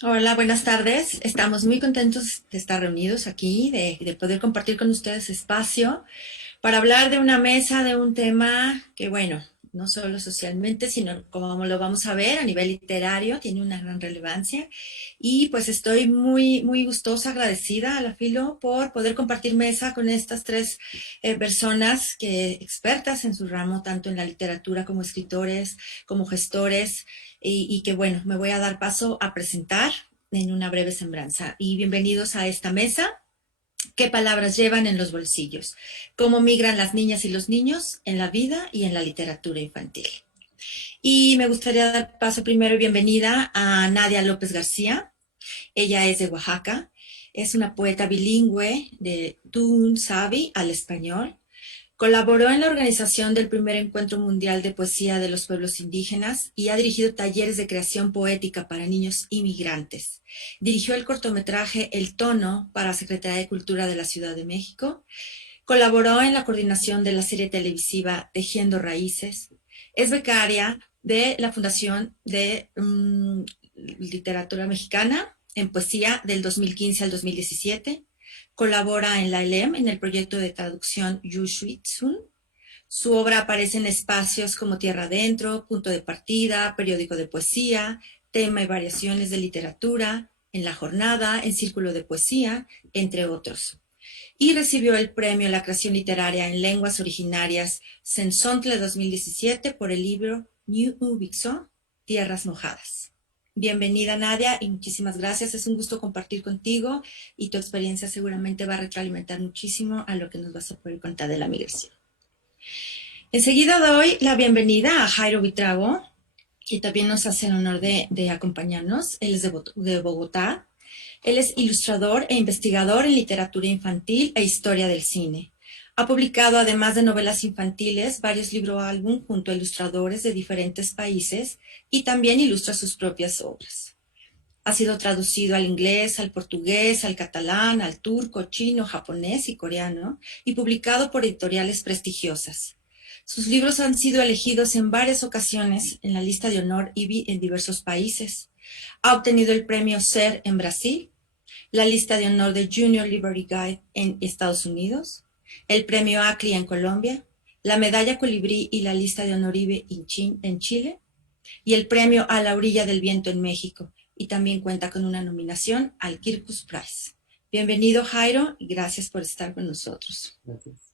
Hola, buenas tardes. Estamos muy contentos de estar reunidos aquí, de poder compartir con ustedes espacio para hablar de una mesa, de un tema que, bueno, no solo socialmente, sino como lo vamos a ver a nivel literario, tiene una gran relevancia. Y pues estoy muy gustosa, agradecida a la Filo por poder compartir mesa con estas tres personas que expertas en su ramo, tanto en la literatura como escritores, como gestores, y que bueno, me voy a dar paso a presentar en una breve semblanza. Y bienvenidos a esta mesa. ¿Qué palabras llevan en los bolsillos? ¿Cómo migran las niñas y los niños en la vida y en la literatura infantil? Y me gustaría dar paso primero y bienvenida a Nadia López García. Ella es de Oaxaca. Es una poeta bilingüe de Tun Sabi al español. Colaboró en la organización del primer encuentro mundial de poesía de los pueblos indígenas y ha dirigido talleres de creación poética para niños inmigrantes. Dirigió el cortometraje El Tono para Secretaría de Cultura de la Ciudad de México. Colaboró en la coordinación de la serie televisiva Tejiendo Raíces. Es becaria de la Fundación de Literatura Mexicana en poesía del 2015 al 2017. Colabora en la ELEM en el proyecto de traducción Yushuitsun. Su obra aparece en espacios como Tierra Adentro, Punto de Partida, Periódico de Poesía, Tema y Variaciones de Literatura, en La Jornada, en Círculo de Poesía, entre otros. Y recibió el premio a la creación literaria en lenguas originarias Sensontle 2017 por el libro New Ubixo, Tierras Mojadas. Bienvenida Nadia y muchísimas gracias. Es un gusto compartir contigo y tu experiencia seguramente va a retroalimentar muchísimo a lo que nos vas a poder contar de la migración. Enseguida doy la bienvenida a Jairo Vitrago, que también nos hace el honor de acompañarnos. Él es de Bogotá. Él es ilustrador e investigador en literatura infantil e historia del cine. Ha publicado, además de novelas infantiles, varios libro-álbum junto a ilustradores de diferentes países y también ilustra sus propias obras. Ha sido traducido al inglés, al portugués, al catalán, al turco, chino, japonés y coreano y publicado por editoriales prestigiosas. Sus libros han sido elegidos en varias ocasiones en la lista de honor IBI en diversos países. Ha obtenido el premio SER en Brasil, la lista de honor de Junior Library Guide en Estados Unidos, el premio ACRI en Colombia, la medalla Colibrí y la lista de honor IBE en Chile, y el premio A la orilla del viento en México, y también cuenta con una nominación al Kirkus Prize. Bienvenido Jairo y gracias por estar con nosotros. Gracias.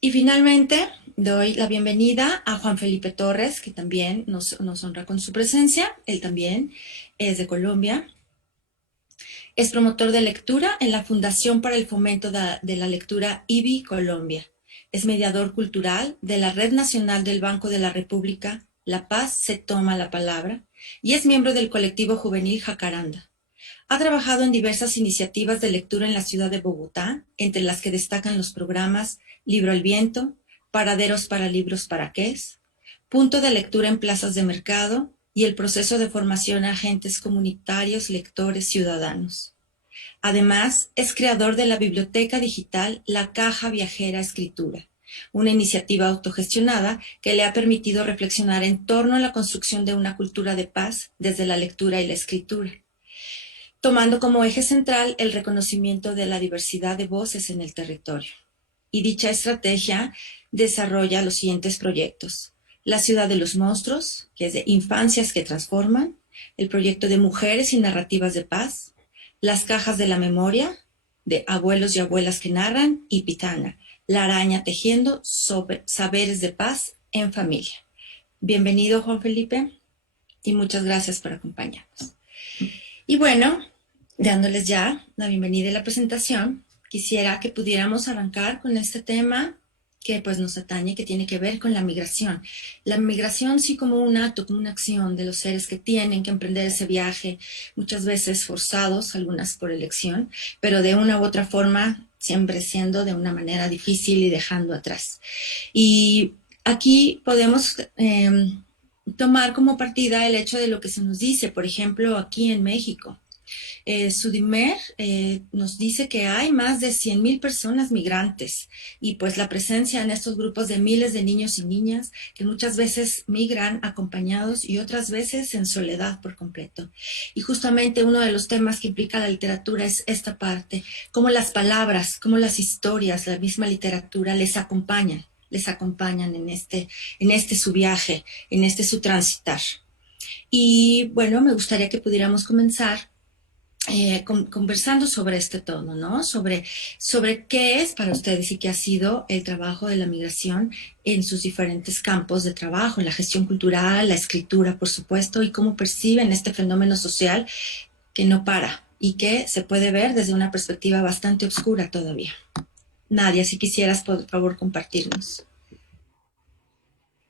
Y finalmente doy la bienvenida a Juan Felipe Torres, que también nos honra con su presencia. Él también es de Colombia. Es promotor de lectura en la Fundación para el Fomento de la Lectura IBI Colombia. Es mediador cultural de la Red Nacional del Banco de la República, La Paz se toma la palabra, y es miembro del colectivo juvenil Jacaranda. Ha trabajado en diversas iniciativas de lectura en la ciudad de Bogotá, entre las que destacan los programas Libro al Viento, Paraderos para Libros para Qués, Punto de Lectura en Plazas de Mercado y el proceso de formación a agentes comunitarios, lectores, ciudadanos. Además, es creador de la biblioteca digital La Caja Viajera Escritura, una iniciativa autogestionada que le ha permitido reflexionar en torno a la construcción de una cultura de paz desde la lectura y la escritura, tomando como eje central el reconocimiento de la diversidad de voces en el territorio. Y dicha estrategia desarrolla los siguientes proyectos: La Ciudad de los Monstruos, que es de Infancias que Transforman, el proyecto de Mujeres y Narrativas de Paz, Las Cajas de la Memoria, de Abuelos y Abuelas que Narran, y Pitana, La Araña Tejiendo Saberes de Paz en Familia. Bienvenido, Juan Felipe, y muchas gracias por acompañarnos. Y bueno, dándoles ya la bienvenida y la presentación, quisiera que pudiéramos arrancar con este tema que pues nos atañe, que tiene que ver con la migración. La migración sí como un acto, como una acción de los seres que tienen que emprender ese viaje, muchas veces forzados, algunas por elección, pero de una u otra forma siempre siendo de una manera difícil y dejando atrás. Y aquí podemos tomar como partida el hecho de lo que se nos dice, por ejemplo, aquí en México. Sudimer nos dice que hay más de 100,000 personas migrantes y pues la presencia en estos grupos de miles de niños y niñas que muchas veces migran acompañados y otras veces en soledad por completo. Y justamente uno de los temas que implica la literatura es esta parte, cómo las palabras, cómo las historias, la misma literatura les acompañan en este su viaje, en este su transitar. Y bueno, me gustaría que pudiéramos comenzar conversando sobre este tono, ¿no? Sobre qué es para ustedes y qué ha sido el trabajo de la migración en sus diferentes campos de trabajo, en la gestión cultural, la escritura, por supuesto, y cómo perciben este fenómeno social que no para y que se puede ver desde una perspectiva bastante oscura todavía. Nadia, si quisieras, por favor, compartirnos.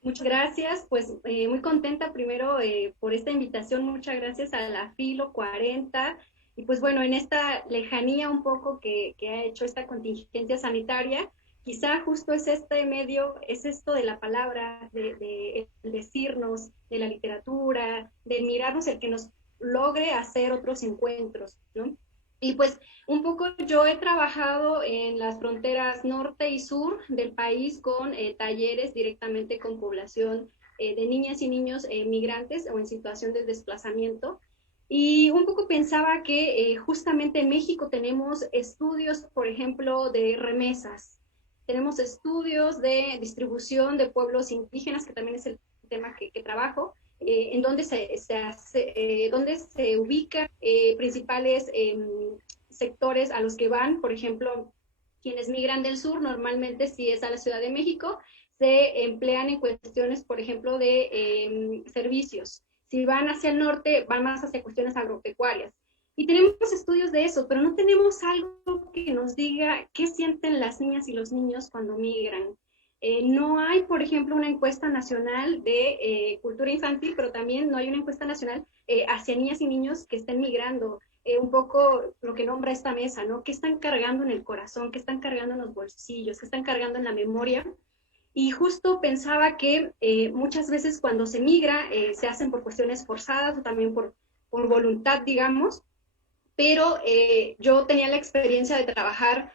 Muchas gracias, pues muy contenta primero por esta invitación, muchas gracias a la Filo 40 y pues bueno, en esta lejanía un poco que ha hecho esta contingencia sanitaria, quizá justo es este medio, es esto de la palabra, de decirnos, de la literatura, de mirarnos, el que nos logre hacer otros encuentros, ¿no? Y pues un poco yo he trabajado en las fronteras norte y sur del país con talleres directamente con población de niñas y niños migrantes o en situación de desplazamiento. Y un poco pensaba que justamente en México tenemos estudios, por ejemplo, de remesas, tenemos estudios de distribución de pueblos indígenas, que también es el tema que trabajo, en donde donde se ubican principales sectores a los que van, por ejemplo, quienes migran del sur, normalmente si es a la Ciudad de México, se emplean en cuestiones, por ejemplo, de servicios. Si van hacia el norte, van más hacia cuestiones agropecuarias. Y tenemos estudios de eso, pero no tenemos algo que nos diga qué sienten las niñas y los niños cuando migran. No hay, por ejemplo, una encuesta nacional de cultura infantil, pero también no hay una encuesta nacional hacia niñas y niños que estén migrando. Un poco lo que nombra esta mesa, ¿no? ¿Qué están cargando en el corazón? ¿Qué están cargando en los bolsillos? ¿Qué están cargando en la memoria? Y justo pensaba que muchas veces cuando se migra se hacen por cuestiones forzadas o también por voluntad, digamos, pero yo tenía la experiencia de trabajar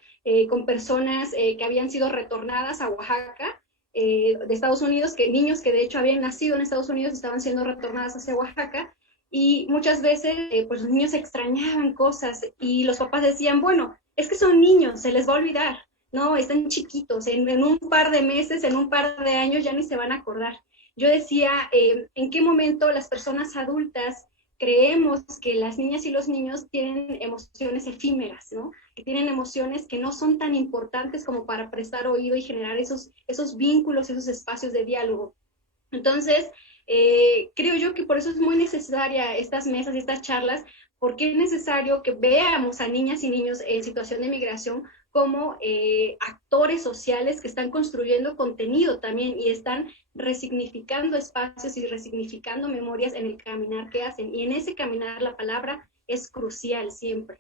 con personas que habían sido retornadas a Oaxaca de Estados Unidos, que niños que de hecho habían nacido en Estados Unidos estaban siendo retornadas hacia Oaxaca, y muchas veces pues los niños extrañaban cosas y los papás decían, bueno, es que son niños, se les va a olvidar, no, están chiquitos, en un par de meses, en un par de años ya ni se van a acordar. Yo decía, ¿en qué momento las personas adultas creemos que las niñas y los niños tienen emociones efímeras, ¿no? Que tienen emociones que no son tan importantes como para prestar oído y generar esos vínculos, esos espacios de diálogo? Entonces, creo yo que por eso es muy necesaria estas mesas y estas charlas, porque es necesario que veamos a niñas y niños en situación de migración como actores sociales que están construyendo contenido también y están resignificando espacios y resignificando memorias en el caminar que hacen. Y en ese caminar la palabra es crucial siempre.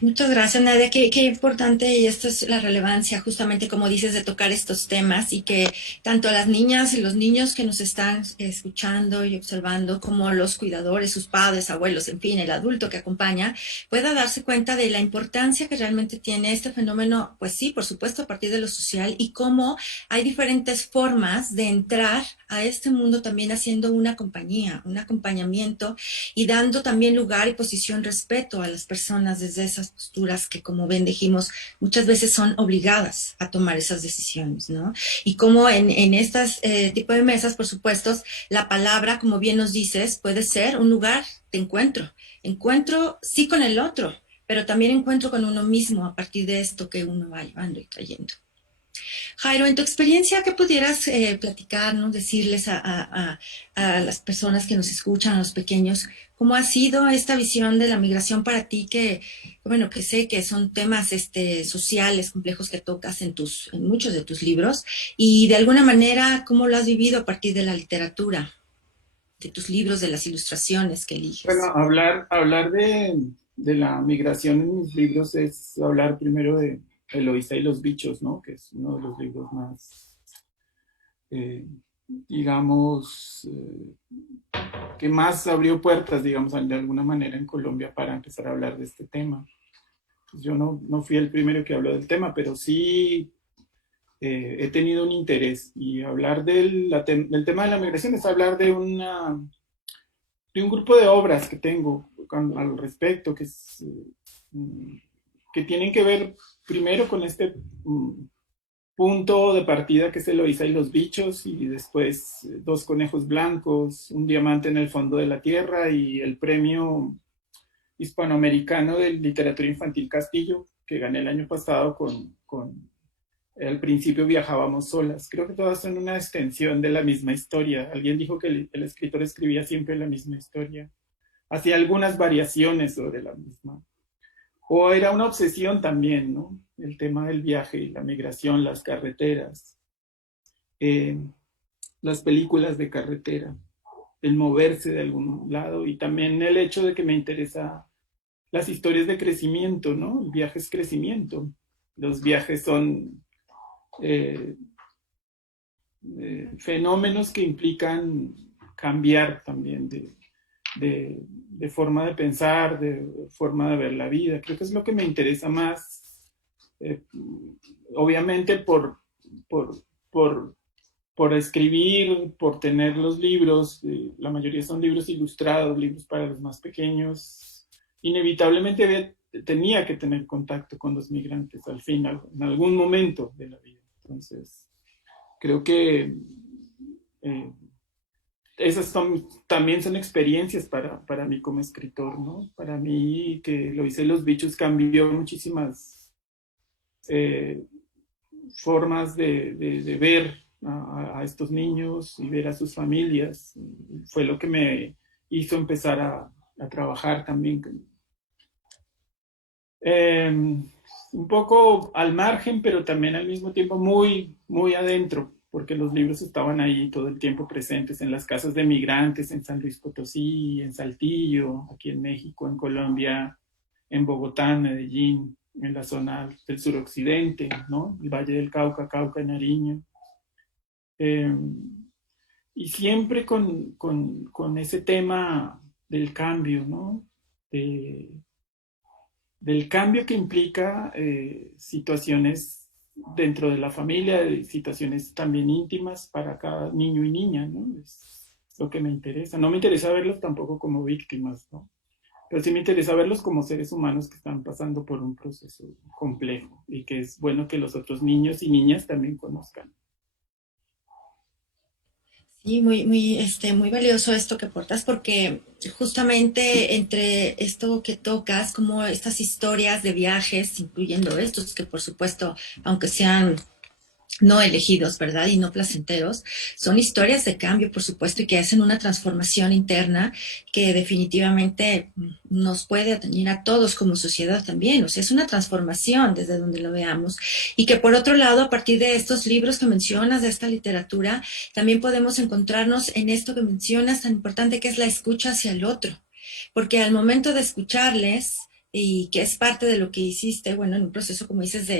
Muchas gracias, Nadia. Qué importante y esto es la relevancia, justamente como dices, de tocar estos temas y que tanto las niñas y los niños que nos están escuchando y observando, como los cuidadores, sus padres, abuelos, en fin, el adulto que acompaña, pueda darse cuenta de la importancia que realmente tiene este fenómeno, pues sí, por supuesto, a partir de lo social y cómo hay diferentes formas de entrar a este mundo también haciendo una compañía, un acompañamiento y dando también lugar y posición, respeto a las personas desde esas posturas que, como bien dijimos, muchas veces son obligadas a tomar esas decisiones, ¿no? Y como en estas tipo de mesas, por supuesto, la palabra, como bien nos dices, puede ser un lugar de encuentro. Encuentro sí con el otro, pero también encuentro con uno mismo a partir de esto que uno va llevando y trayendo. Jairo, en tu experiencia, ¿qué pudieras platicarnos, decirles a las personas que nos escuchan, a los pequeños, cómo ha sido esta visión de la migración para ti, que, bueno, que sé que son temas sociales complejos que tocas en muchos de tus libros, y de alguna manera, cómo lo has vivido a partir de la literatura, de tus libros, de las ilustraciones que Bueno, eliges? hablar de la migración en mis libros es hablar primero de Eloísa y los bichos, ¿no? Que es uno de los libros más, eh, digamos, que más abrió puertas, digamos, de alguna manera en Colombia para empezar a hablar de este tema. Pues yo no fui el primero que habló del tema, pero sí he tenido un interés, y hablar del tema de la migración es hablar de un grupo de obras que tengo al respecto, que tienen que ver primero con este punto de partida que es Eloísa y los bichos, y después Dos conejos blancos, Un diamante en el fondo de la tierra, y el premio hispanoamericano de literatura infantil Castillo, que gané el año pasado con Al principio viajábamos solas. Creo que todas son una extensión de la misma historia. Alguien dijo que el escritor escribía siempre la misma historia, hacía algunas variaciones sobre la misma. O era una obsesión también, ¿no? El tema del viaje, la migración, las carreteras, las películas de carretera, el moverse de algún lado, y también el hecho de que me interesa las historias de crecimiento, ¿no? El viaje es crecimiento. Los viajes son fenómenos que implican cambiar también de forma de pensar, de forma de ver la vida. Creo que es lo que me interesa más, obviamente por escribir, por tener los libros, la mayoría son libros ilustrados, libros para los más pequeños. Inevitablemente tenía que tener contacto con los migrantes al final, en algún momento de la vida. Entonces, creo que esas también son experiencias para mí como escritor, ¿no? Para mí, que Eloísa y los bichos cambió muchísimas formas de ver a estos niños y ver a sus familias. Fue lo que me hizo empezar a trabajar también. Un poco al margen, pero también al mismo tiempo muy, muy adentro, porque los libros estaban ahí todo el tiempo presentes en las casas de migrantes, en San Luis Potosí, en Saltillo, aquí en México, en Colombia, en Bogotá, en Medellín, en la zona del suroccidente, ¿no? El Valle del Cauca, Cauca, Nariño. Y siempre con ese tema del cambio, ¿no? Del cambio que implica situaciones dentro de la familia, situaciones también íntimas para cada niño y niña, ¿no? Es lo que me interesa. No me interesa verlos tampoco como víctimas, ¿no? Pero sí me interesa verlos como seres humanos que están pasando por un proceso complejo, y que es bueno que los otros niños y niñas también conozcan. Sí, muy valioso esto que aportas, porque justamente entre esto que tocas, como estas historias de viajes, incluyendo estos que por supuesto, aunque sean no elegidos, ¿verdad? Y no placenteros, son historias de cambio, por supuesto, y que hacen una transformación interna que definitivamente nos puede atañir a todos como sociedad también. O sea, es una transformación desde donde lo veamos. Y que por otro lado, a partir de estos libros que mencionas, de esta literatura, también podemos encontrarnos en esto que mencionas tan importante, que es la escucha hacia el otro. Porque al momento de escucharles, y que es parte de lo que hiciste, bueno, en un proceso, como dices,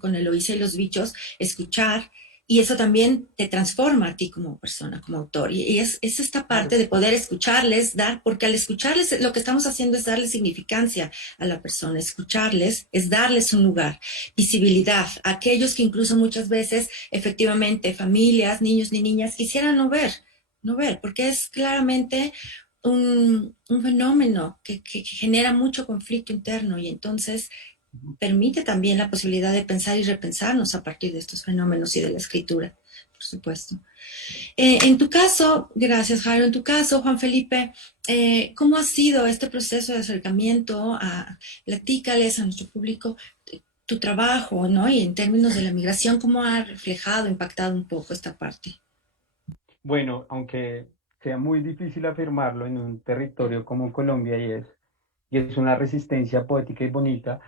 con Eloísa y los bichos, escuchar, y eso también te transforma a ti como persona, como autor. Y es esta parte de poder escucharles, porque al escucharles lo que estamos haciendo es darle significancia a la persona. Escucharles es darles un lugar, visibilidad, a aquellos que incluso muchas veces, efectivamente, familias, niños ni niñas, quisieran no ver, porque es claramente un fenómeno que genera mucho conflicto interno, y entonces permite también la posibilidad de pensar y repensarnos a partir de estos fenómenos y de la escritura, por supuesto. En tu caso, gracias Jairo, en tu caso, Juan Felipe, ¿cómo ha sido este proceso de acercamiento? Platícales a nuestro público tu trabajo, ¿no? Y en términos de la migración, ¿cómo ha reflejado, impactado un poco esta parte? Bueno, aunque sea muy difícil afirmarlo en un territorio como Colombia, y es una resistencia poética y bonita,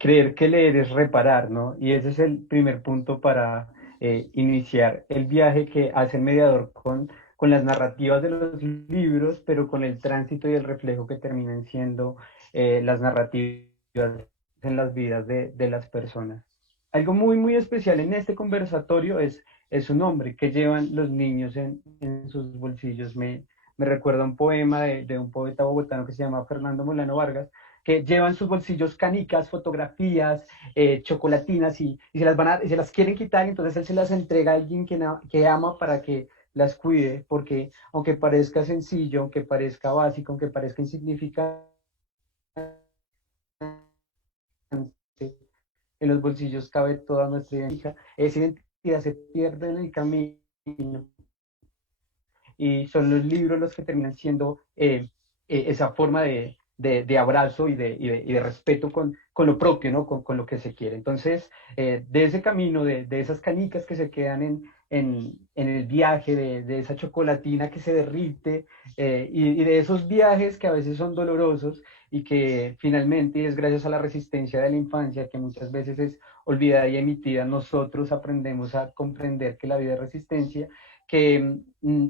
creer que leer es reparar, ¿no? Y ese es el primer punto para iniciar el viaje que hace el mediador con las narrativas de los libros, pero con el tránsito y el reflejo que terminan siendo las narrativas en las vidas de las personas. Algo muy, muy especial en este conversatorio es su nombre, que llevan los niños en sus bolsillos. me recuerda un poema de un poeta bogotano que se llama Fernando Molano Vargas, que llevan sus bolsillos canicas, fotografías, chocolatinas y se las quieren quitar, y entonces él se las entrega a alguien que ama para que las cuide, porque aunque parezca sencillo, aunque parezca básico, aunque parezca insignificante, en los bolsillos cabe toda nuestra identidad. Esa identidad se pierde en el camino y son los libros los que terminan siendo esa forma de abrazo y de respeto con lo propio, ¿no? Con lo que se quiere. Entonces, de ese camino, de esas canicas que se quedan en el viaje, de esa chocolatina que se derrite, y de esos viajes que a veces son dolorosos y que finalmente es gracias a la resistencia de la infancia, que muchas veces es olvidada y emitida, nosotros aprendemos a comprender que la vida es resistencia, que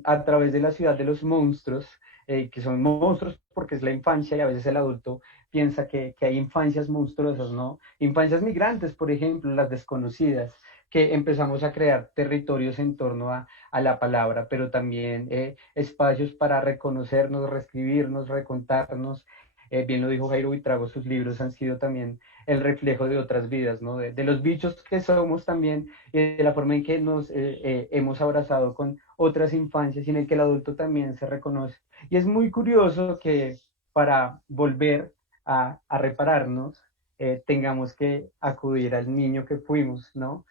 a través de la ciudad de los monstruos, que son monstruos porque es la infancia y a veces el adulto piensa que hay infancias monstruosas, ¿no? Infancias migrantes, por ejemplo, las desconocidas, que empezamos a crear territorios en torno a la palabra, pero también espacios para reconocernos, reescribirnos, recontarnos. Bien lo dijo Jairo Buitrago, sus libros han sido también el reflejo de otras vidas, ¿no? De los bichos que somos también, y de la forma en que nos hemos abrazado con otras infancias y en el que el adulto también se reconoce. Y es muy curioso que para volver a repararnos, tengamos que acudir al niño que fuimos, ¿no?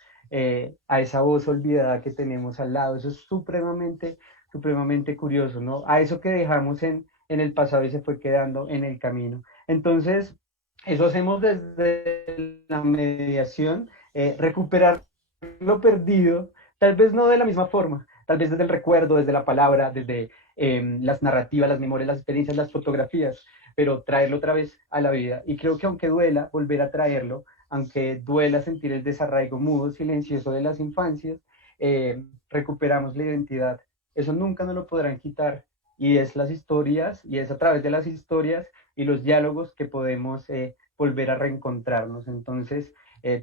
A esa voz olvidada que tenemos al lado. Eso es supremamente curioso, ¿no? A eso que dejamos en el pasado y se fue quedando en el camino. Entonces, eso hacemos desde la mediación, recuperar lo perdido, tal vez no de la misma forma, tal vez desde el recuerdo, desde la palabra, desde las narrativas, las memorias, las experiencias, las fotografías, pero traerlo otra vez a la vida. Y creo que aunque duela volver a traerlo, aunque duela sentir el desarraigo mudo, silencioso de las infancias, recuperamos la identidad. Eso nunca nos lo podrán quitar. Y es las historias, y es a través de las historias y los diálogos que podemos volver a reencontrarnos. Entonces,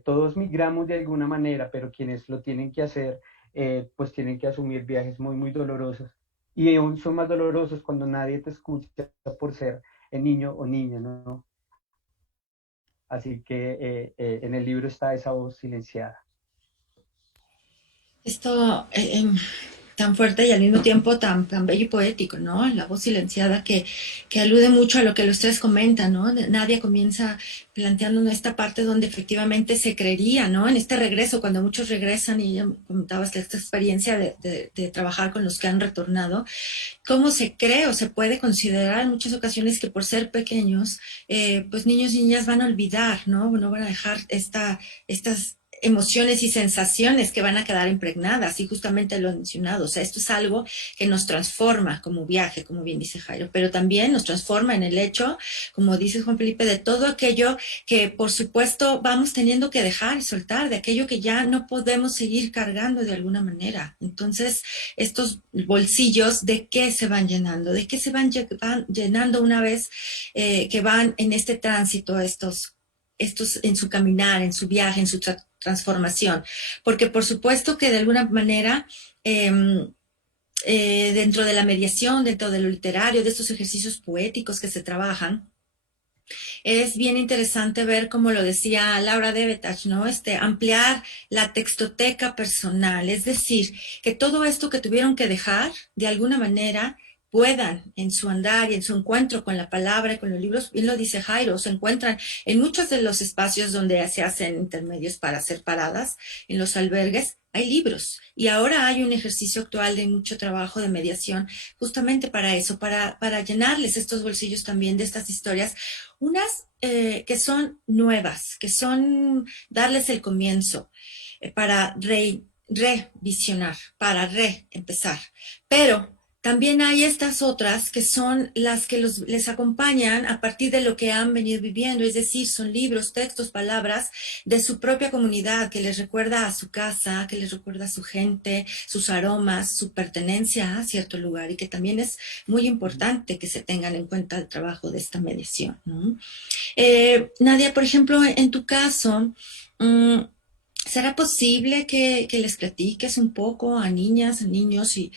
todos migramos de alguna manera, pero quienes lo tienen que hacer, pues tienen que asumir viajes muy dolorosos. Y aún son más dolorosos cuando nadie te escucha por ser niño o niña, ¿no? Así que en el libro está esa voz silenciada. Esto tan fuerte y al mismo tiempo tan bello y poético, ¿no? La voz silenciada que alude mucho a lo que ustedes comentan, ¿no? Nadia comienza planteando esta parte donde efectivamente se creería, ¿no? En este regreso, cuando muchos regresan, y ella comentaba esta experiencia de trabajar con los que han retornado, cómo se cree o se puede considerar en muchas ocasiones que por ser pequeños, pues niños y niñas van a olvidar, ¿no? No van a dejar estas emociones y sensaciones que van a quedar impregnadas, y justamente lo he mencionado, o sea, esto es algo que nos transforma como viaje, como bien dice Jairo, pero también nos transforma en el hecho, como dice Juan Felipe, de todo aquello que por supuesto vamos teniendo que dejar y soltar, de aquello que ya no podemos seguir cargando de alguna manera. Entonces, estos bolsillos, ¿de qué se van llenando? ¿De qué se van llenando una vez que van en este tránsito estos en su caminar, en su viaje, en su transformación? Porque por supuesto que de alguna manera dentro de la mediación, dentro de lo literario, de estos ejercicios poéticos que se trabajan, es bien interesante ver, como lo decía Laura Devetach, ¿no? Ampliar la textoteca personal, es decir, que todo esto que tuvieron que dejar, de alguna manera, puedan en su andar y en su encuentro con la palabra y con los libros, bien lo dice Jairo, se encuentran en muchos de los espacios donde se hacen intermedios para hacer paradas, en los albergues, hay libros. Y ahora hay un ejercicio actual de mucho trabajo de mediación justamente para eso, para llenarles estos bolsillos también de estas historias, unas que son nuevas, que son darles el comienzo, para revisionar, para reempezar. Pero también hay estas otras que son las que les acompañan a partir de lo que han venido viviendo, es decir, son libros, textos, palabras de su propia comunidad, que les recuerda a su casa, que les recuerda a su gente, sus aromas, su pertenencia a cierto lugar, y que también es muy importante que se tengan en cuenta el trabajo de esta mediación, ¿no? Nadia, por ejemplo, en tu caso, ¿Será posible que les platiques un poco a niñas, a niños y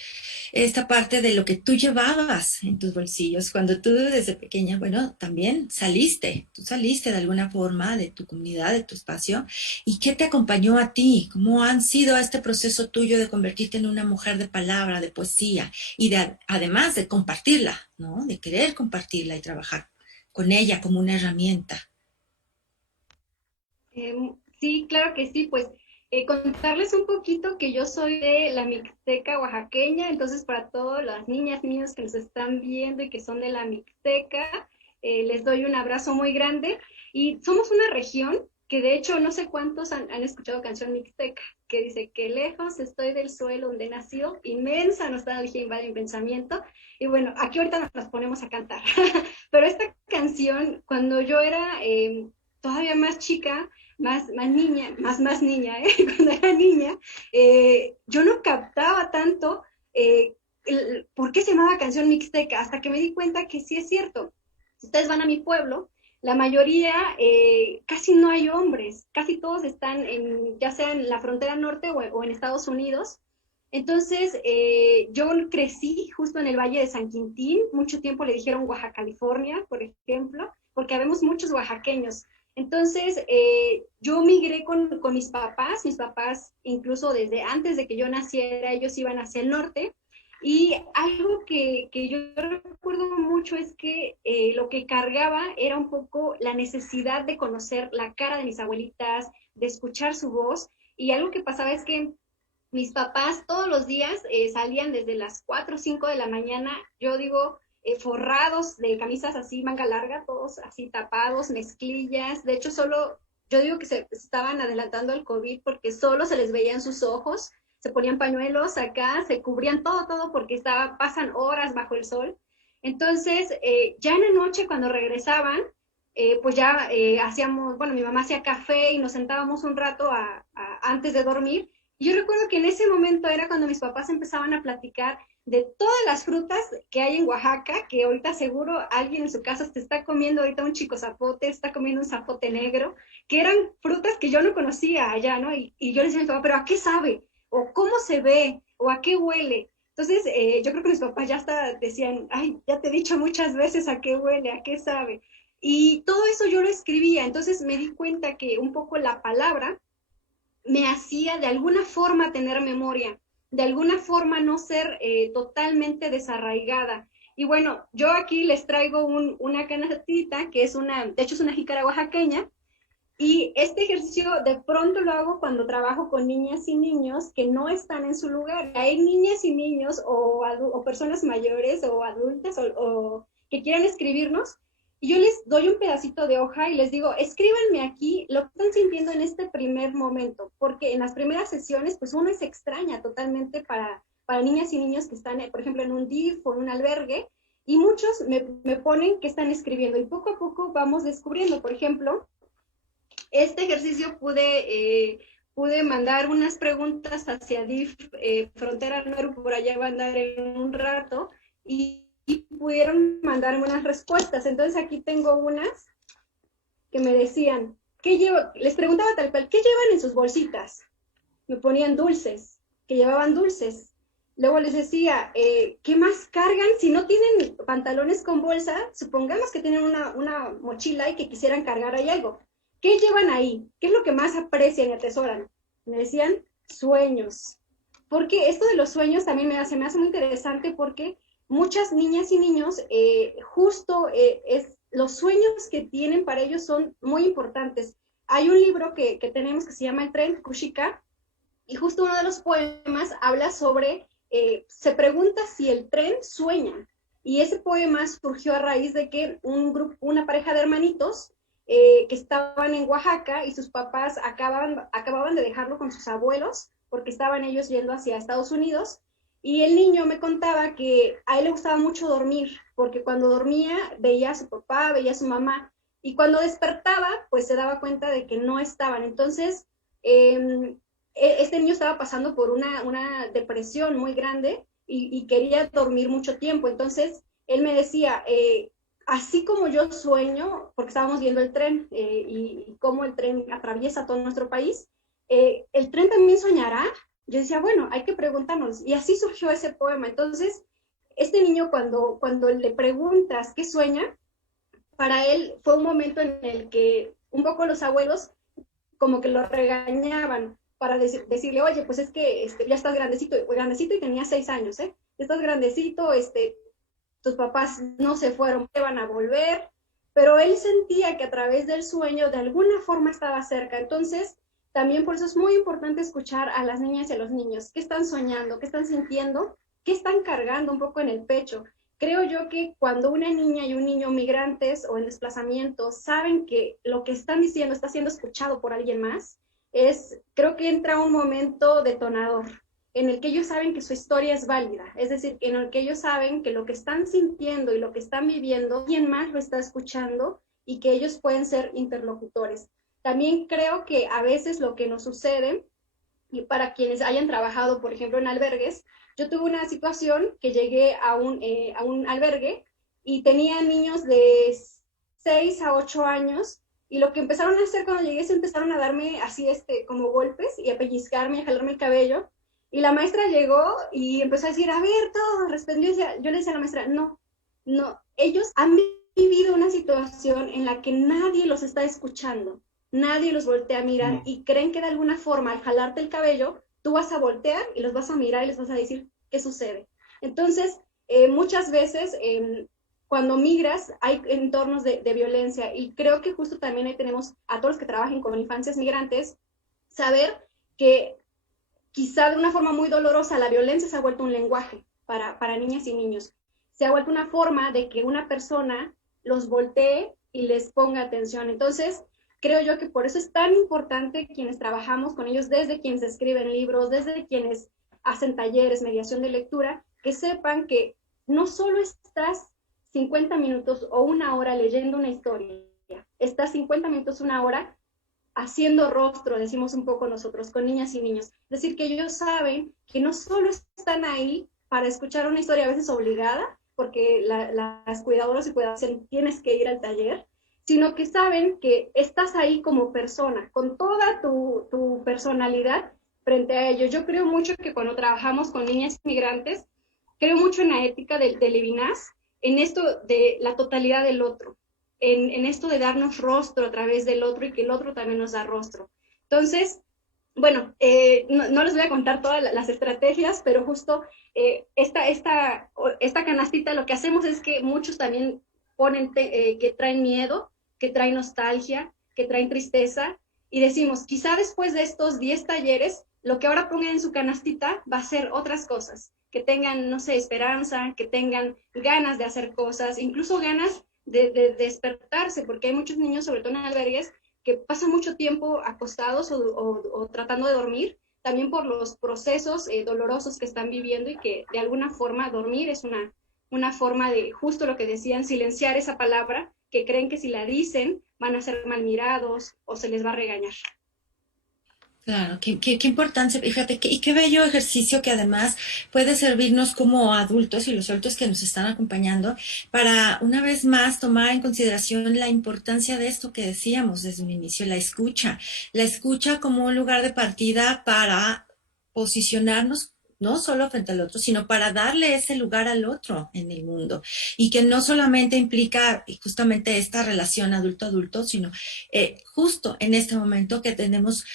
esta parte de lo que tú llevabas en tus bolsillos cuando tú desde pequeña, bueno, también tú saliste de alguna forma de tu comunidad, de tu espacio, y qué te acompañó a ti? ¿Cómo han sido este proceso tuyo de convertirte en una mujer de palabra, de poesía y de, además de compartirla, ¿no? De querer compartirla y trabajar con ella como una herramienta. Sí, claro que sí, pues contarles un poquito que yo soy de la Mixteca oaxaqueña, entonces para todas las niñas, niños que nos están viendo y que son de la Mixteca, les doy un abrazo muy grande y somos una región que de hecho no sé cuántos han escuchado canción Mixteca, que dice que lejos estoy del suelo donde nació, inmensa nostalgia invade mi pensamiento y bueno, aquí ahorita nos las ponemos a cantar, pero esta canción cuando yo era todavía más chica, más niña, más niña, cuando era niña, yo no captaba tanto por qué se llamaba canción mixteca, hasta que me di cuenta que sí es cierto. Si ustedes van a mi pueblo, la mayoría, casi no hay hombres, casi todos están ya sea en la frontera norte o en Estados Unidos. Entonces, yo crecí justo en el Valle de San Quintín, mucho tiempo le dijeron Oaxaca, California, por ejemplo, porque habemos muchos oaxaqueños. Entonces, yo migré con mis papás incluso desde antes de que yo naciera, ellos iban hacia el norte, y algo que yo recuerdo mucho es que lo que cargaba era un poco la necesidad de conocer la cara de mis abuelitas, de escuchar su voz, y algo que pasaba es que mis papás todos los días salían desde las 4 o 5 de la mañana, yo digo, forrados de camisas así, manga larga, todos así tapados, mezclillas. De hecho, solo, yo digo que se estaban adelantando al COVID porque solo se les veían sus ojos, se ponían pañuelos acá, se cubrían todo porque pasan horas bajo el sol. Entonces, ya en la noche cuando regresaban, pues ya hacíamos, bueno, mi mamá hacía café y nos sentábamos un rato antes de dormir. Y yo recuerdo que en ese momento era cuando mis papás empezaban a platicar de todas las frutas que hay en Oaxaca, que ahorita seguro alguien en su casa te está comiendo ahorita un chico zapote, está comiendo un zapote negro, que eran frutas que yo no conocía allá, ¿no? Y yo les decía a mi papá, pero ¿a qué sabe? ¿O cómo se ve? ¿O a qué huele? Entonces, yo creo que mis papás ya hasta decían, ay, ya te he dicho muchas veces a qué huele, a qué sabe. Y todo eso yo lo escribía, entonces me di cuenta que un poco la palabra me hacía de alguna forma tener memoria, de alguna forma no ser totalmente desarraigada. Y bueno, yo aquí les traigo una canastita que es de hecho es una jícara oaxaqueña, y este ejercicio de pronto lo hago cuando trabajo con niñas y niños que no están en su lugar. Hay niñas y niños o personas mayores o adultas o que quieran escribirnos y yo les doy un pedacito de hoja y les digo, escríbanme aquí lo que están sintiendo en este primer momento, porque en las primeras sesiones pues uno se extraña totalmente para niñas y niños que están, por ejemplo, en un DIF o en un albergue, y muchos me ponen que están escribiendo y poco a poco vamos descubriendo, por ejemplo, este ejercicio pude mandar unas preguntas hacia DIF Frontera Norte, por allá va a andar en un rato, y pudieron mandarme unas respuestas. Entonces aquí tengo unas que me decían, les preguntaba tal cual, ¿qué llevan en sus bolsitas? Me ponían dulces, que llevaban dulces. Luego les decía, ¿qué más cargan? Si no tienen pantalones con bolsa, supongamos que tienen una mochila y que quisieran cargar ahí algo. ¿Qué llevan ahí? ¿Qué es lo que más aprecian y atesoran? Me decían, sueños. Porque esto de los sueños también se me hace muy interesante porque muchas niñas y niños, los sueños que tienen para ellos son muy importantes. Hay un libro que tenemos que se llama El tren, Kushika, y justo uno de los poemas habla sobre, se pregunta si el tren sueña. Y ese poema surgió a raíz de que una pareja de hermanitos que estaban en Oaxaca y sus papás acababan de dejarlo con sus abuelos porque estaban ellos yendo hacia Estados Unidos. Y el niño me contaba que a él le gustaba mucho dormir, porque cuando dormía veía a su papá, veía a su mamá, y cuando despertaba, pues se daba cuenta de que no estaban. Entonces, este niño estaba pasando por una depresión muy grande y quería dormir mucho tiempo. Entonces, él me decía, así como yo sueño, porque estábamos viendo el tren y cómo el tren atraviesa todo nuestro país, ¿el tren también soñará? Yo decía, bueno, hay que preguntarnos. Y así surgió ese poema. Entonces, este niño cuando le preguntas qué sueña, para él fue un momento en el que un poco los abuelos como que lo regañaban para decirle, oye, pues es que ya estás grandecito y tenía 6 años, ¿eh? Estás grandecito, tus papás no se fueron, te van a volver, pero él sentía que a través del sueño de alguna forma estaba cerca. Entonces, también por eso es muy importante escuchar a las niñas y a los niños, qué están soñando, qué están sintiendo, qué están cargando un poco en el pecho. Creo yo que cuando una niña y un niño migrantes o en desplazamiento saben que lo que están diciendo está siendo escuchado por alguien más, creo que entra un momento detonador en el que ellos saben que su historia es válida, es decir, en el que ellos saben que lo que están sintiendo y lo que están viviendo, alguien más lo está escuchando y que ellos pueden ser interlocutores. También creo que a veces lo que nos sucede, y para quienes hayan trabajado, por ejemplo, en albergues, yo tuve una situación que llegué a un albergue y tenía niños de 6 a 8 años y lo que empezaron a hacer cuando llegué es empezaron a darme así como golpes y a pellizcarme, a jalarme el cabello. Y la maestra llegó y empezó a decir, a ver, todo, respondió. Yo le decía a la maestra, no, no, ellos han vivido una situación en la que nadie los está escuchando, nadie los voltea a mirar y creen que de alguna forma al jalarte el cabello, tú vas a voltear y los vas a mirar y les vas a decir qué sucede. Entonces, muchas veces cuando migras hay entornos de violencia y creo que justo también ahí tenemos a todos los que trabajen con infancias migrantes, saber que quizá de una forma muy dolorosa la violencia se ha vuelto un lenguaje para niñas y niños. Se ha vuelto una forma de que una persona los voltee y les ponga atención. Entonces, creo yo que por eso es tan importante quienes trabajamos con ellos, desde quienes escriben libros, desde quienes hacen talleres, mediación de lectura, que sepan que no solo estás 50 minutos o una hora leyendo una historia, estás 50 minutos, una hora haciendo rostro, decimos un poco nosotros, con niñas y niños. Es decir, que ellos saben que no solo están ahí para escuchar una historia a veces obligada, porque las cuidadoras y cuidadoras tienes que ir al taller, sino que saben que estás ahí como persona, con toda tu personalidad frente a ellos. Yo creo mucho que cuando trabajamos con niñas migrantes, creo mucho en la ética del Levinas, en esto de la totalidad del otro, en esto de darnos rostro a través del otro y que el otro también nos da rostro. Entonces, bueno, no les voy a contar todas las estrategias, pero justo esta canastita lo que hacemos es que muchos también ponen que traen miedo, que traen nostalgia, que traen tristeza, y decimos, quizá después de estos 10 talleres, lo que ahora pongan en su canastita va a ser otras cosas, que tengan, no sé, esperanza, que tengan ganas de hacer cosas, incluso ganas de despertarse, porque hay muchos niños, sobre todo en albergues, que pasan mucho tiempo acostados o tratando de dormir, también por los procesos dolorosos que están viviendo y que de alguna forma dormir es una forma de, justo lo que decían, silenciar esa palabra que creen que si la dicen van a ser mal mirados o se les va a regañar. Claro, qué importancia, fíjate, y qué bello ejercicio que además puede servirnos como adultos y los adultos que nos están acompañando para una vez más tomar en consideración la importancia de esto que decíamos desde un inicio, la escucha como un lugar de partida para posicionarnos no solo frente al otro, sino para darle ese lugar al otro en el mundo. Y que no solamente implica justamente esta relación adulto-adulto, sino justo en este momento que tenemos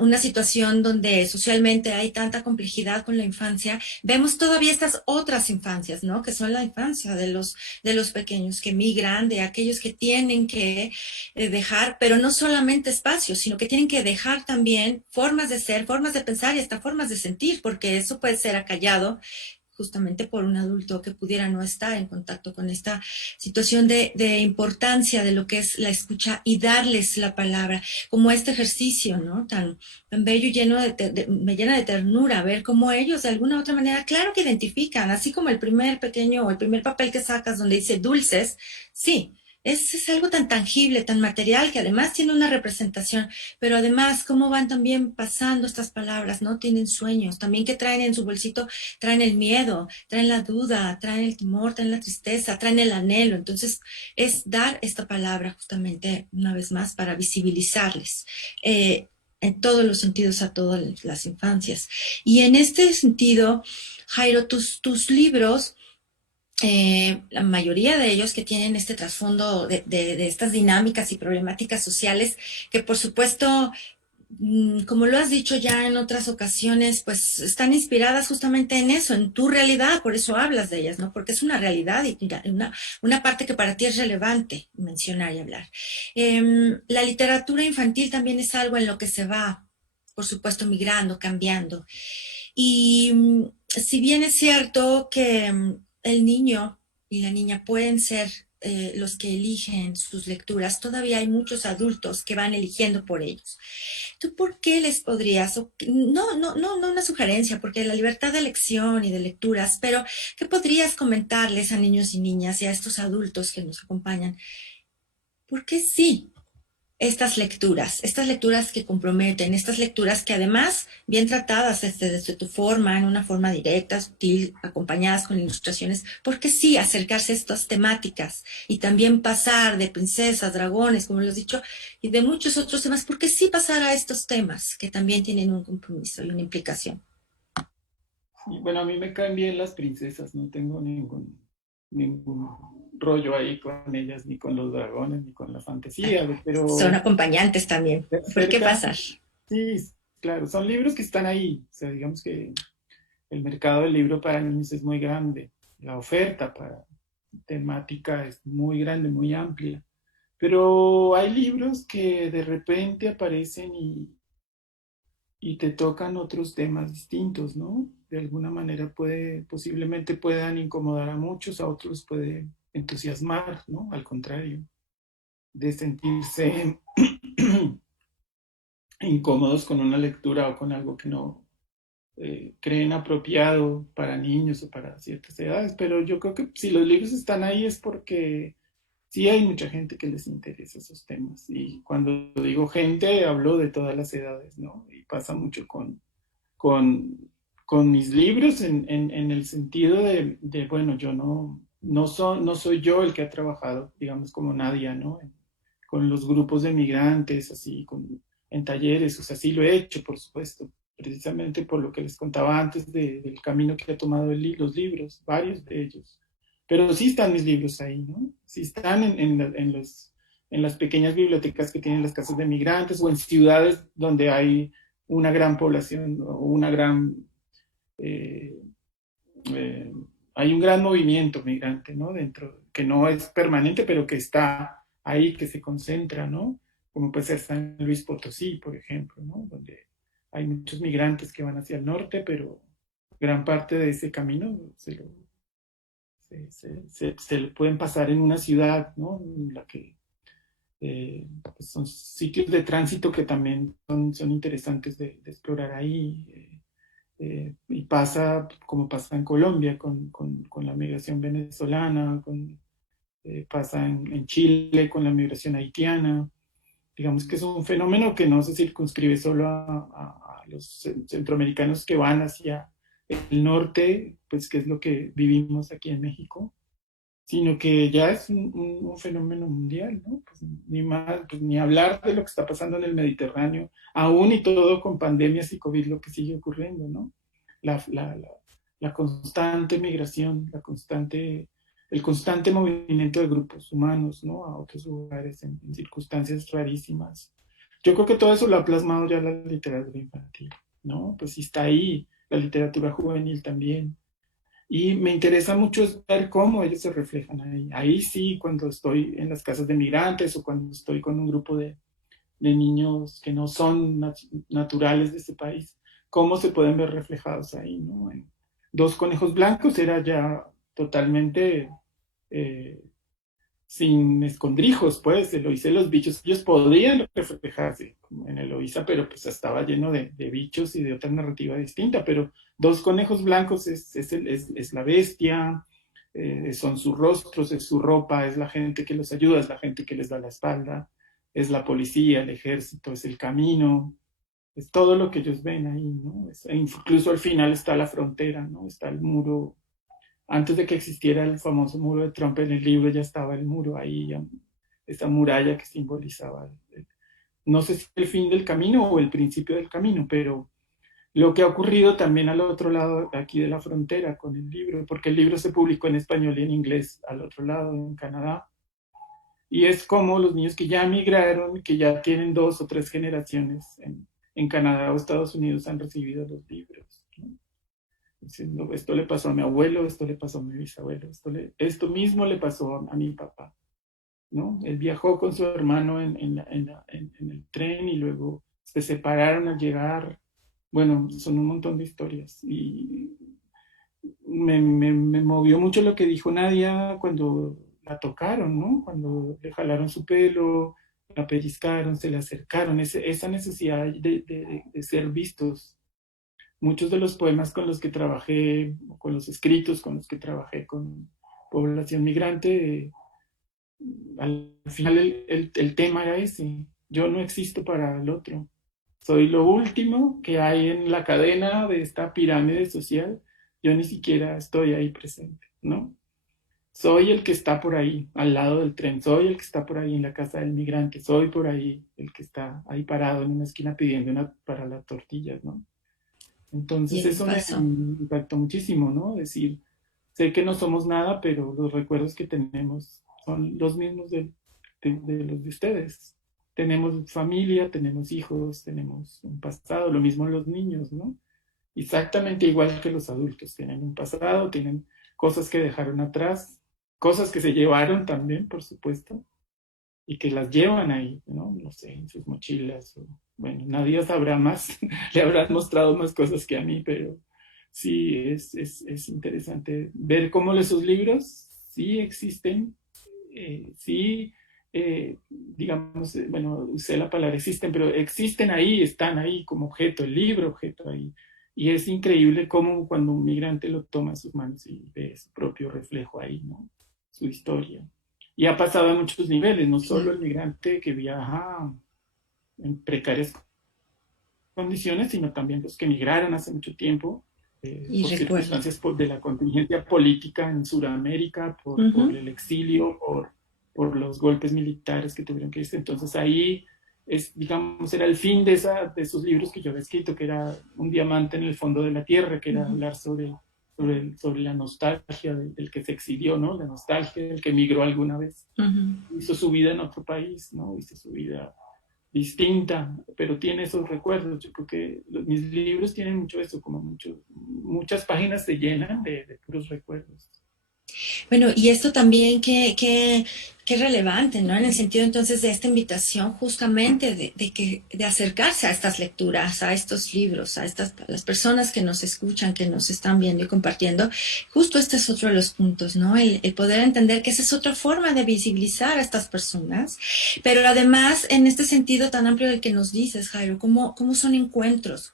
una situación donde socialmente hay tanta complejidad con la infancia, vemos todavía estas otras infancias, ¿no? Que son la infancia de los pequeños que migran, de aquellos que tienen que dejar, pero no solamente espacios, sino que tienen que dejar también formas de ser, formas de pensar y hasta formas de sentir, porque eso puede ser acallado justamente por un adulto que pudiera no estar en contacto con esta situación de importancia de lo que es la escucha y darles la palabra, como este ejercicio, ¿no? Tan bello y me llena de ternura ver cómo ellos de alguna u otra manera, claro que identifican, así como el primer pequeño o el primer papel que sacas donde dice dulces, sí. Es algo tan tangible, tan material, que además tiene una representación, pero además cómo van también pasando estas palabras, ¿no? Tienen sueños, también que traen en su bolsito, traen el miedo, traen la duda, traen el temor, traen la tristeza, traen el anhelo. Entonces, es dar esta palabra justamente una vez más para visibilizarles. en todos los sentidos a todas las infancias. Y en este sentido, Jairo, tus libros, la mayoría de ellos que tienen este trasfondo de estas dinámicas y problemáticas sociales, que por supuesto, como lo has dicho ya en otras ocasiones, pues están inspiradas justamente en eso, en tu realidad, por eso hablas de ellas, ¿no? Porque es una realidad y una parte que para ti es relevante mencionar y hablar. La literatura infantil también es algo en lo que se va, por supuesto, migrando, cambiando. Y si bien es cierto que el niño y la niña pueden ser los que eligen sus lecturas, todavía hay muchos adultos que van eligiendo por ellos. ¿Tú por qué les podrías, no una sugerencia, porque la libertad de elección y de lecturas, pero qué podrías comentarles a niños y niñas y a estos adultos que nos acompañan? ¿Por qué sí? Estas lecturas que comprometen, estas lecturas que además, bien tratadas desde tu forma, en una forma directa, sutil, acompañadas con ilustraciones, ¿por qué sí acercarse a estas temáticas y también pasar de princesas, dragones, como lo has dicho, y de muchos otros temas? ¿Por qué sí pasar a estos temas que también tienen un compromiso y una implicación? Y bueno, a mí me caen bien las princesas, no tengo ningún rollo ahí con ellas, ni con los dragones, ni con la fantasía, Son pero acompañantes también. de ¿Por qué cerca, pasar? sí, claro, son libros que están ahí. O sea, digamos que el mercado del libro para niños es muy grande, la oferta para temática es muy grande, muy amplia, pero hay libros que de repente aparecen y te tocan otros temas distintos, ¿no? De alguna manera posiblemente puedan incomodar a muchos, a otros puede entusiasmar, ¿no? Al contrario, de sentirse incómodos con una lectura o con algo que no creen apropiado para niños o para ciertas edades, pero yo creo que si los libros están ahí es porque sí hay mucha gente que les interesa esos temas. Y cuando digo gente, hablo de todas las edades, ¿no? Y pasa mucho con, con mis libros en el sentido bueno, yo no soy yo el que ha trabajado, digamos, como Nadia, ¿no? Con los grupos de migrantes, así, en talleres, o sea, sí lo he hecho, por supuesto, precisamente por lo que les contaba antes del camino que ha tomado los libros, varios de ellos. Pero sí están mis libros ahí, ¿no? Sí están en las pequeñas bibliotecas que tienen las casas de migrantes o en ciudades donde hay una gran población o una gran... eh, eh, hay un gran movimiento migrante, ¿no? Dentro, que no es permanente, pero que está ahí, que se concentra, ¿no? Como puede ser San Luis Potosí, por ejemplo, ¿no? Donde hay muchos migrantes que van hacia el norte, pero gran parte de ese camino se lo pueden pasar en una ciudad, ¿no? En la que pues son sitios de tránsito que también son interesantes de explorar ahí. Y pasa como pasa en Colombia con la migración venezolana, pasa en Chile con la migración haitiana. Digamos que es un fenómeno que no se circunscribe solo a los centroamericanos que van hacia el norte, pues que es lo que vivimos aquí en México, sino que ya es un fenómeno mundial, ¿no? Pues ni más, pues ni hablar de lo que está pasando en el Mediterráneo, aún y todo con pandemias y COVID, lo que sigue ocurriendo, ¿no? La, la, la, la constante migración, el constante movimiento de grupos humanos, ¿no? A otros lugares en circunstancias rarísimas. Yo creo que todo eso lo ha plasmado ya la literatura infantil, ¿no? Pues sí está ahí, la literatura juvenil también. Y me interesa mucho ver cómo ellos se reflejan ahí. Ahí sí, cuando estoy en las casas de migrantes o cuando estoy con un grupo de niños que no son naturales de este país, cómo se pueden ver reflejados ahí, ¿no? En Dos conejos blancos era ya totalmente eh, sin escondrijos, pues, Eloísa y los bichos, ellos podían reflejarse como en Eloísa, pero pues estaba lleno de bichos y de otra narrativa distinta, pero Dos conejos blancos es la bestia, son sus rostros, es su ropa, es la gente que los ayuda, es la gente que les da la espalda, es la policía, el ejército, es el camino, es todo lo que ellos ven ahí, ¿no? Incluso al final está la frontera, ¿no? Está el muro. Antes de que existiera el famoso muro de Trump, en el libro ya estaba el muro ahí, ya, esta muralla que simbolizaba no sé si el fin del camino o el principio del camino, pero lo que ha ocurrido también al otro lado aquí de la frontera con el libro, porque el libro se publicó en español y en inglés al otro lado, en Canadá. Y es como los niños que ya migraron, que ya tienen 2 o 3 generaciones en Canadá o Estados Unidos han recibido los libros, ¿no? Diciendo, esto le pasó a mi abuelo, esto le pasó a mi bisabuelo, esto mismo le pasó a mi papá, ¿no? Él viajó con su hermano en el tren y luego se separaron al llegar. Bueno, son un montón de historias. Y me movió mucho lo que dijo Nadia cuando la tocaron, ¿no? Cuando le jalaron su pelo, la pellizcaron, se le acercaron, esa necesidad de ser vistos. Muchos de los poemas con los que trabajé, con los escritos con los que trabajé con población migrante, al final el tema era ese: yo no existo para el otro, soy lo último que hay en la cadena de esta pirámide social, yo ni siquiera estoy ahí presente, ¿no? Soy el que está por ahí, al lado del tren, soy el que está por ahí en la casa del migrante, soy por ahí el que está ahí parado en una esquina pidiendo para las tortillas, ¿no? Y Entonces eso eso me pasó. impactó muchísimo, ¿no? Decir, sé que no somos nada, pero los recuerdos que tenemos son los mismos de los de ustedes. Tenemos familia, tenemos hijos, tenemos un pasado, lo mismo los niños, ¿no? Exactamente igual que los adultos, tienen un pasado, tienen cosas que dejaron atrás, cosas que se llevaron también, por supuesto, y que las llevan ahí, ¿no? No sé, en sus mochilas. Bueno, nadie sabrá más, le habrán mostrado más cosas que a mí, pero sí es interesante ver cómo esos libros sí existen, sí, digamos, bueno, usé la palabra existen, pero existen ahí, están ahí como objeto, el libro objeto ahí. Y es increíble cómo cuando un migrante lo toma en sus manos y ve su propio reflejo ahí, ¿no? Su historia. Y ha pasado a muchos niveles, no solo Claro. el migrante que viaja en precarias condiciones, sino también los que migraron hace mucho tiempo Y por recuerdo. circunstancias de la contingencia política en Sudamérica, por Ujú. el exilio, por los golpes militares que tuvieron que irse. Entonces ahí digamos, era el fin de esos libros que yo había escrito, que era Un diamante en el fondo de la tierra, que era Ujú. hablar sobre la nostalgia del que se exilió, ¿no? La nostalgia del que migró alguna vez. Ujú. Hizo su vida en otro país, ¿no? Hizo su vida distinta, pero tiene esos recuerdos. Yo creo que mis libros tienen mucho eso, como muchas páginas se llenan de puros recuerdos. Bueno, y esto también qué relevante, ¿no? En el sentido entonces de esta invitación justamente de acercarse a estas lecturas, a estos libros, a las personas que nos escuchan, que nos están viendo y compartiendo. Justo este es otro de los puntos, ¿no? El poder entender que esa es otra forma de visibilizar a estas personas, pero además en este sentido tan amplio del que nos dices, Jairo, cómo son encuentros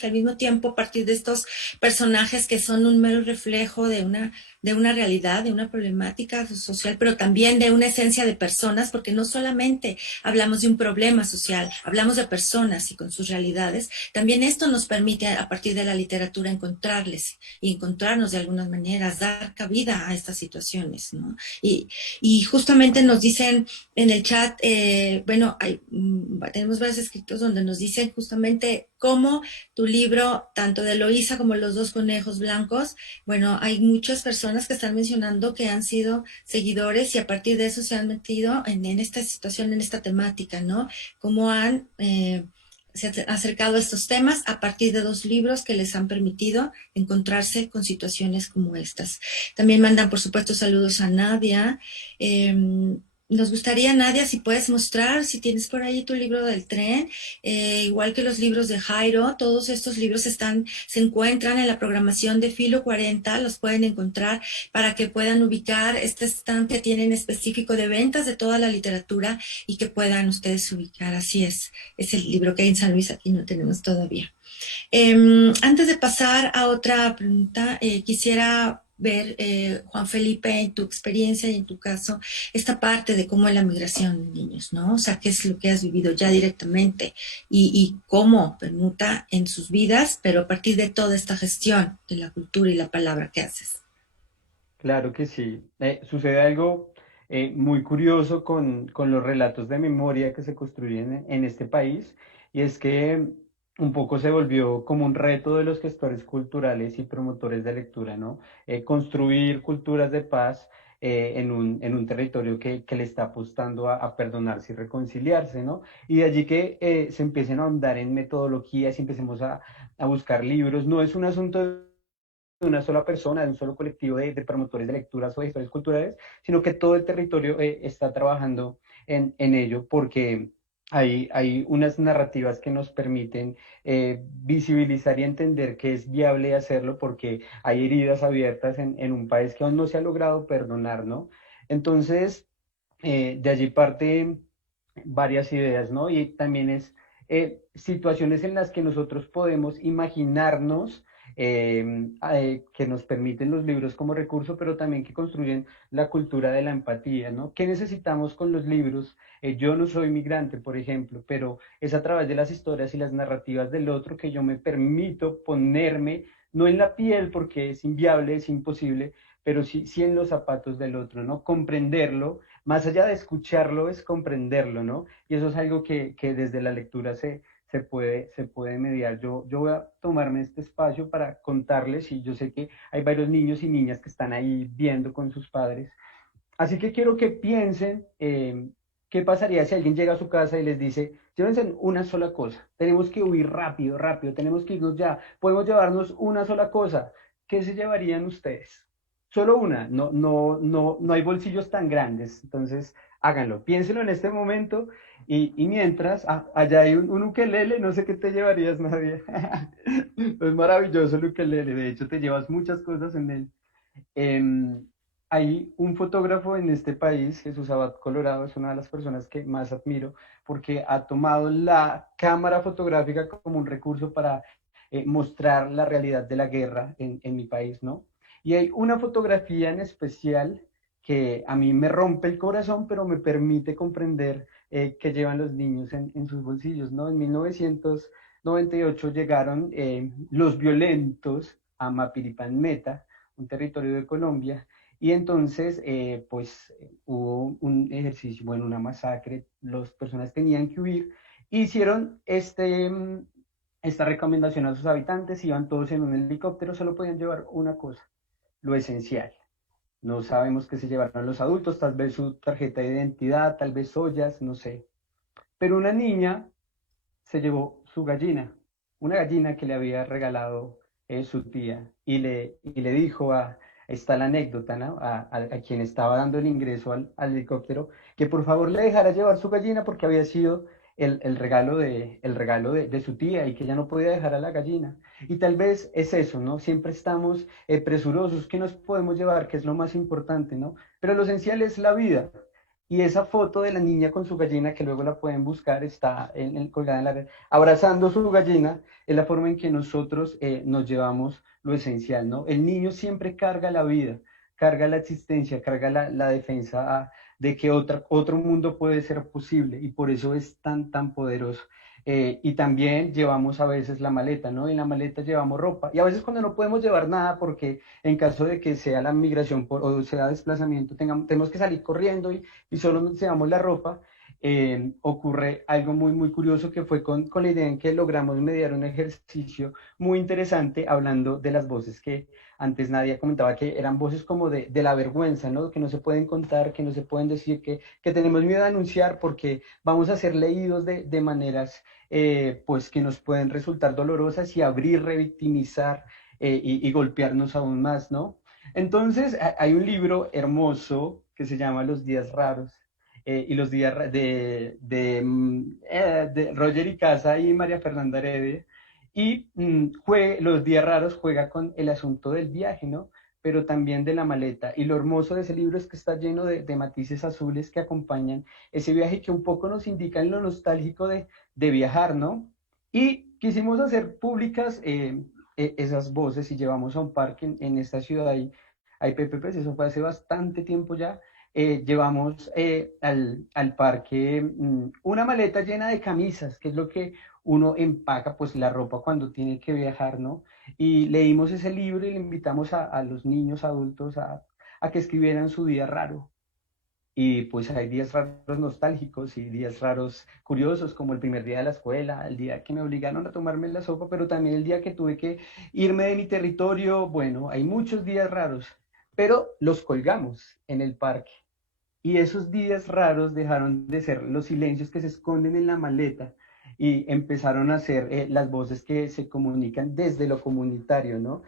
que al mismo tiempo a partir de estos personajes que son un mero reflejo de una realidad, de una problemática social, pero también de una esencia de personas, porque no solamente hablamos de un problema social, hablamos de personas y con sus realidades. También esto nos permite, a partir de la literatura, encontrarles y encontrarnos de algunas maneras, dar cabida a estas situaciones, ¿no? Y justamente nos dicen en el chat, bueno, tenemos varios escritos donde nos dicen justamente cómo tu libro, tanto de Eloísa como Los dos conejos blancos, bueno, hay muchas personas que están mencionando que han sido seguidores y a partir de eso se han metido en esta situación, en esta temática, ¿no? Cómo se han acercado a estos temas a partir de 2 libros que les han permitido encontrarse con situaciones como estas. También mandan, por supuesto, saludos a Nadia. Nos gustaría, Nadia, si puedes mostrar, si tienes por ahí tu libro del tren, igual que los libros de Jairo, todos estos libros se encuentran en la programación de Filo 40, los pueden encontrar para que puedan ubicar este stand que tienen específico de ventas de toda la literatura y que puedan ustedes ubicar. Así es el libro que hay en San Luis, aquí no tenemos todavía. Antes de pasar a otra pregunta, quisiera ver, Juan Felipe, en tu experiencia y en tu caso, esta parte de cómo es la migración de niños, ¿no? O sea, qué es lo que has vivido ya directamente y cómo permuta en sus vidas, pero a partir de toda esta gestión de la cultura y la palabra que haces. Claro que sí. Sucede algo muy curioso con los relatos de memoria que se construyen en este país, y es que un poco se volvió como un reto de los gestores culturales y promotores de lectura, ¿no? Construir culturas de paz en un territorio que le está apostando a perdonarse y reconciliarse, ¿no? Y de allí que se empiecen a ahondar en metodologías y empecemos a buscar libros. No es un asunto de una sola persona, de un solo colectivo de promotores de lecturas o de gestores culturales, sino que todo el territorio está trabajando en ello porque hay unas narrativas que nos permiten visibilizar y entender que es viable hacerlo porque hay heridas abiertas en un país que aún no se ha logrado perdonar, ¿no? Entonces, de allí parten varias ideas, ¿no? Y también es situaciones en las que nosotros podemos imaginarnos que nos permiten los libros como recurso, pero también que construyen la cultura de la empatía, ¿no? ¿Qué necesitamos con los libros? Yo no soy migrante, por ejemplo, pero es a través de las historias y las narrativas del otro que yo me permito ponerme, no en la piel, porque es inviable, es imposible, pero sí en los zapatos del otro, ¿no? Comprenderlo, más allá de escucharlo, es comprenderlo, ¿no? Y eso es algo que desde la lectura se puede mediar. Yo voy a tomarme este espacio para contarles, y yo sé que hay varios niños y niñas que están ahí viendo con sus padres. Así que quiero que piensen qué pasaría si alguien llega a su casa y les dice, llévense una sola cosa, tenemos que huir rápido, rápido, tenemos que irnos ya, podemos llevarnos una sola cosa. ¿Qué se llevarían ustedes? Solo una, no hay bolsillos tan grandes, entonces háganlo, piénsenlo en este momento y mientras, allá hay un ukelele, no sé qué te llevarías, Nadia. Es maravilloso el ukelele, de hecho te llevas muchas cosas en él. Eh, Hay un fotógrafo en este país, Jesús Abad Colorado, es una de las personas que más admiro porque ha tomado la cámara fotográfica como un recurso para mostrar la realidad de la guerra en mi país, ¿no? Y hay una fotografía en especial que a mí me rompe el corazón, pero me permite comprender qué llevan los niños en sus bolsillos, ¿no? En 1998 llegaron los violentos a Mapiripanmeta, un territorio de Colombia, y entonces, pues hubo un ejercicio, bueno, una masacre, las personas tenían que huir, hicieron esta recomendación a sus habitantes, iban todos en un helicóptero, solo podían llevar una cosa, lo esencial. No sabemos qué se llevaron los adultos, tal vez su tarjeta de identidad, tal vez ollas, no sé. Pero una niña se llevó su gallina, una gallina que le había regalado su tía, y le dijo está la anécdota, ¿no? A quien estaba dando el ingreso al helicóptero, que por favor le dejara llevar su gallina porque había sido el regalo de su tía y que ella no podía dejar a la gallina. Y tal vez es eso, ¿no? Siempre estamos presurosos, ¿qué nos podemos llevar? ¿Qué es lo más importante, ¿no? Pero lo esencial es la vida. Y esa foto de la niña con su gallina, que luego la pueden buscar, está colgada en la red, abrazando su gallina, es la forma en que nosotros nos llevamos lo esencial, ¿no? El niño siempre carga la vida, carga la existencia, carga la defensa de que otro mundo puede ser posible, y por eso es tan poderoso. Y también llevamos a veces la maleta, ¿no? En la maleta llevamos ropa, y a veces cuando no podemos llevar nada, porque en caso de que sea la migración o sea desplazamiento, tenemos que salir corriendo y solo nos llevamos la ropa, ocurre algo muy curioso que fue con la idea en que logramos mediar un ejercicio muy interesante hablando de las voces que antes Nadia comentaba que eran voces como de la vergüenza, ¿no? Que no se pueden contar, que no se pueden decir, que tenemos miedo a anunciar porque vamos a ser leídos de maneras pues que nos pueden resultar dolorosas y abrir, revictimizar y golpearnos aún más, ¿no? Entonces, hay un libro hermoso que se llama Los días raros, y los días de Roger Icaza y María Fernanda Heredia. Y los días raros juega con el asunto del viaje, ¿no? Pero también de la maleta. Y lo hermoso de ese libro es que está lleno de matices azules que acompañan ese viaje, que un poco nos indican lo nostálgico de viajar, ¿no? Y quisimos hacer públicas esas voces y llevamos a un parque en esta ciudad. Hay PPPs, eso fue hace bastante tiempo ya. Llevamos al parque una maleta llena de camisas, que es lo que uno empaca, pues la ropa cuando tiene que viajar, ¿no? Y leímos ese libro y le invitamos a los niños adultos a que escribieran su día raro. Y pues hay días raros nostálgicos y días raros curiosos, como el primer día de la escuela, el día que me obligaron a tomarme la sopa, pero también el día que tuve que irme de mi territorio. Bueno, hay muchos días raros, pero los colgamos en el parque. Y esos días raros dejaron de ser los silencios que se esconden en la maleta y empezaron a ser las voces que se comunican desde lo comunitario, ¿no?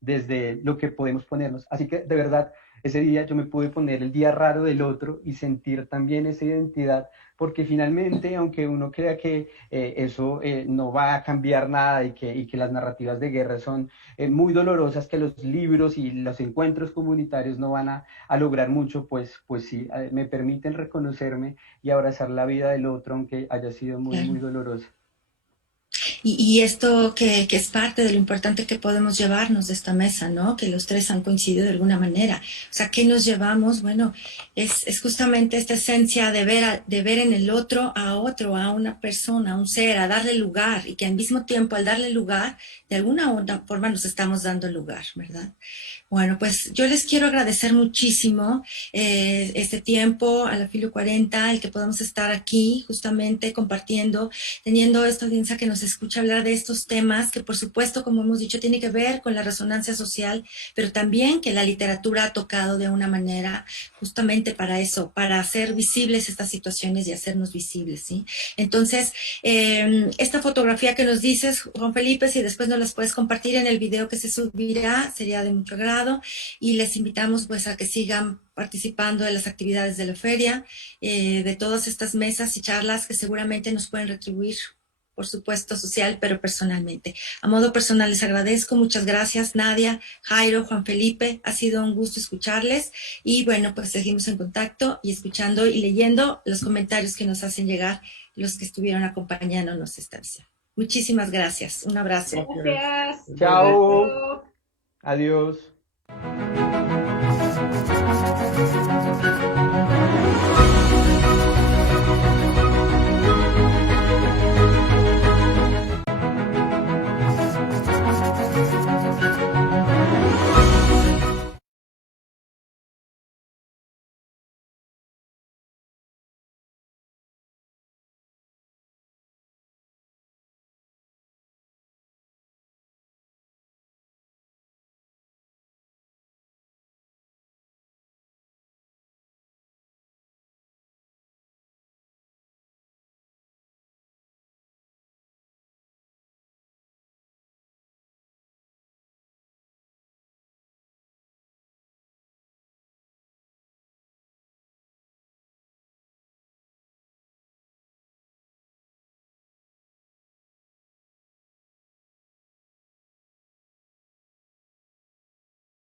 Desde lo que podemos ponernos. Así que de verdad, ese día yo me pude poner el día raro del otro y sentir también esa identidad, porque finalmente, aunque uno crea que eso no va a cambiar nada y que las narrativas de guerra son muy dolorosas, que los libros y los encuentros comunitarios no van a lograr mucho, pues sí, me permiten reconocerme y abrazar la vida del otro, aunque haya sido muy, Claro. muy dolorosa. Y esto que es parte de lo importante que podemos llevarnos de esta mesa, ¿no? Que los tres han coincidido de alguna manera. O sea, ¿qué nos llevamos? Bueno, es justamente esta esencia de ver en el otro, a una persona, a un ser, a darle lugar, y que al mismo tiempo al darle lugar, de alguna forma nos estamos dando lugar, ¿verdad? Bueno, pues yo les quiero agradecer muchísimo este tiempo a la Filo 40, el que podamos estar aquí justamente compartiendo, teniendo esta audiencia que nos escucha hablar de estos temas que por supuesto, como hemos dicho, tiene que ver con la resonancia social, pero también que la literatura ha tocado de una manera justamente para eso, para hacer visibles estas situaciones y hacernos visibles, ¿sí? Entonces, esta fotografía que nos dices, Juan Felipe, si después nos las puedes compartir en el video que se subirá, sería de mucho agrado. Y les invitamos pues a que sigan participando de las actividades de la feria, de todas estas mesas y charlas que seguramente nos pueden retribuir, por supuesto, social, pero personalmente. A modo personal les agradezco, muchas gracias Nadia, Jairo, Juan Felipe, ha sido un gusto escucharles y bueno, pues seguimos en contacto y escuchando y leyendo los comentarios que nos hacen llegar los que estuvieron acompañándonos esta vez. Muchísimas gracias, un abrazo. Gracias. Chao, Abrazo. adiós.